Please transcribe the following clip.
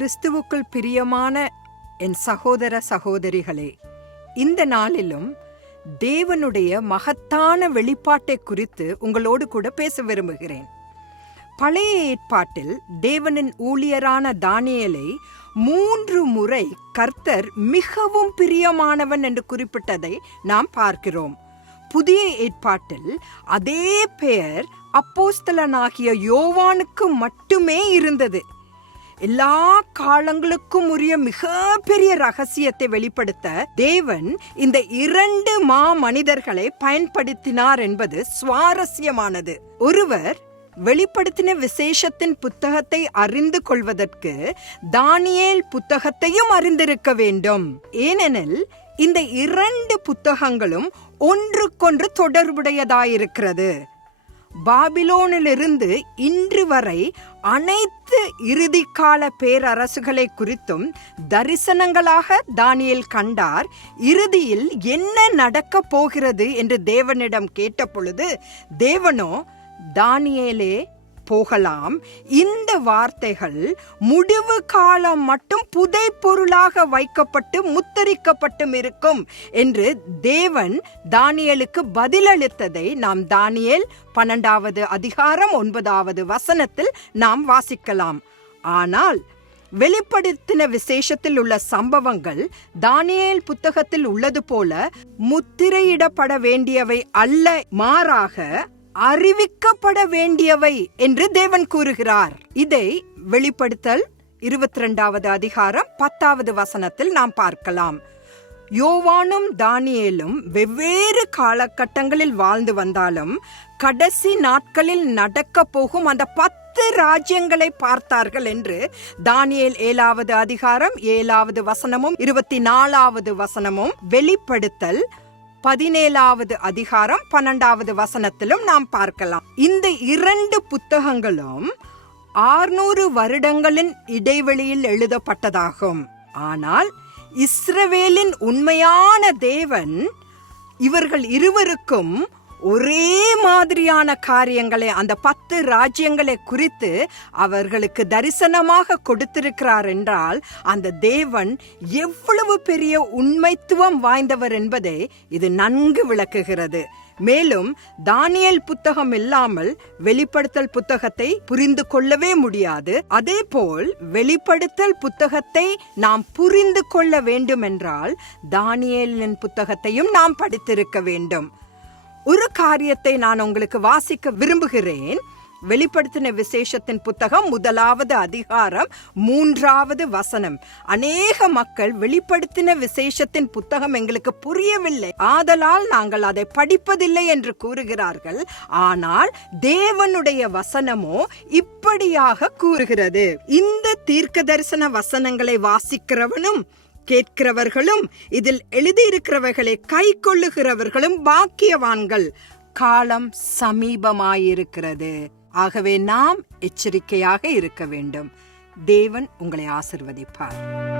கிறிஸ்துவுக்குள் பிரியமான என் சகோதர சகோதரிகளே இந்த நாளிலும் தேவனுடைய மகத்தான வெளிப்பாட்டை குறித்து உங்களோடு கூட பேச விரும்புகிறேன். பழைய ஏற்பாட்டில் தேவனின் ஊழியரான தானியலை மூன்று முறை கர்த்தர் மிகவும் பிரியமானவன் என்று குறிப்பிட்டதை நாம் பார்க்கிறோம். புதிய ஏற்பாட்டில் அதே பெயர் அப்போஸ்தலனாகிய யோவானுக்கு மட்டுமே இருந்தது. எல்லா காலங்களுக்கும் உரிய மிகப்பெரிய ரகசியத்தை வெளிப்படுத்த தேவன் இந்த இரண்டு மா மனிதர்களை பயன்படுத்தினார் என்பது சுவாரஸ்யமானது. ஒருவர் வெளிப்படுத்தின விசேஷத்தின் புத்தகத்தை அறிந்து கொள்வதற்கு தானியேல் புத்தகத்தையும் அறிந்திருக்க வேண்டும். ஏனெனில் இந்த இரண்டு புத்தகங்களும் ஒன்றுக்கொன்று தொடர்புடையதாயிருக்கிறது. பாபிலோனிலிருந்து இன்று வரை அனைத்து இறுதிக்கால பேரரசுகளை குறித்தும் தரிசனங்களாக தானியல் கண்டார். இறுதியில் என்ன நடக்கப் போகிறது என்று தேவனிடம் கேட்டபொழுது தேவனோ தானியேலே போகலாம். இந்த வார்த்தைகள் முடிவு காலம் மட்டும் புதை பொருளாக வைக்கப்பட்டு முத்தரிக்கப்பட்டும் இருக்கும் என்று தேவன் தானியலுக்கு பதிலளித்ததை நாம் தானியேல் பன்னெண்டாவது அதிகாரம் ஒன்பதாவது வசனத்தில் நாம் வாசிக்கலாம். ஆனால் வெளிப்படுத்தின விசேஷத்தில் உள்ள சம்பவங்கள் தானியல் புத்தகத்தில் உள்ளது போல முத்திரையிடப்பட வேண்டியவை அல்ல மாறாக அறிவிக்கப்பட வேண்டியவை என்று தேவன் கூறுகிறார். இதை வெளிப்படுத்தல் இருபத்தி ரெண்டாவது அதிகாரம் பத்தாவது வசனத்தில் நாம் பார்க்கலாம். யோவானும் தானியேலும் வெவ்வேறு காலகட்டங்களில் வாழ்ந்து வந்தாலும் கடைசி நாட்களில் நடக்க போகும் அந்த பத்து ராஜ்யங்களை பார்த்தார்கள் என்று தானியேல் ஏழாவது அதிகாரம் ஏழாவது வசனமும் இருபத்தி நாலாவது வசனமும் வெளிப்படுத்தல் பதினேழாவது அதிகாரம் பன்னெண்டாவது வசனத்திலும் நாம் பார்க்கலாம். இந்த இரண்டு புத்தகங்களும் ஆறுநூறு வருடங்களின் இடைவெளியில் எழுதப்பட்டதாகும். ஆனால் இஸ்ரவேலின் உண்மையான தேவன் இவர்கள் இருவருக்கும் ஒரே மாதிரியான காரியங்களை அந்த பத்து ராஜ்யங்களை குறித்து அவர்களுக்கு தரிசனமாக கொடுத்திருக்கிறார் என்றால் அந்த தேவன் எவ்வளவு பெரிய உண்மைத்துவம் வாய்ந்தவர் என்பதை இது நன்கு விளக்குகிறது. மேலும் தானியல் புத்தகம் இல்லாமல் வெளிப்படுத்தல் புத்தகத்தை புரிந்து கொள்ளவே முடியாது. அதே போல் வெளிப்படுத்தல் புத்தகத்தை நாம் புரிந்து கொள்ள வேண்டும் என்றால் தானியலின் புத்தகத்தையும் நாம் படித்திருக்க வேண்டும். ஒரு காரியத்தை நான் உங்களுக்கு வாசிக்க விரும்புகிறேன். வெளிப்படுத்தின விசேஷத்தின் புத்தகம் முதலாவது அதிகாரம் மூன்றாவது வசனம். அநேக மக்கள் வெளிப்படுத்தின விசேஷத்தின் புத்தகம் எங்களுக்கு புரியவில்லை. ஆதலால் நாங்கள் அதை படிப்பதில்லை என்று கூறுகிறார்கள். ஆனால் தேவனுடைய வசனமோ இப்படியாக கூறுகிறது. இந்த தீர்க்க தரிசன வசனங்களை வாசிக்கிறவனும் கேட்கிறவர்களும் இதில் எழுதியிருக்கிறவர்களை கை கொள்ளுகிறவர்களும் பாக்கியவான்கள். காலம் சமீபமாயிருக்கிறது. ஆகவே நாம் எச்சரிக்கையாக இருக்க வேண்டும். தேவன் உங்களை ஆசிர்வதிப்பார்.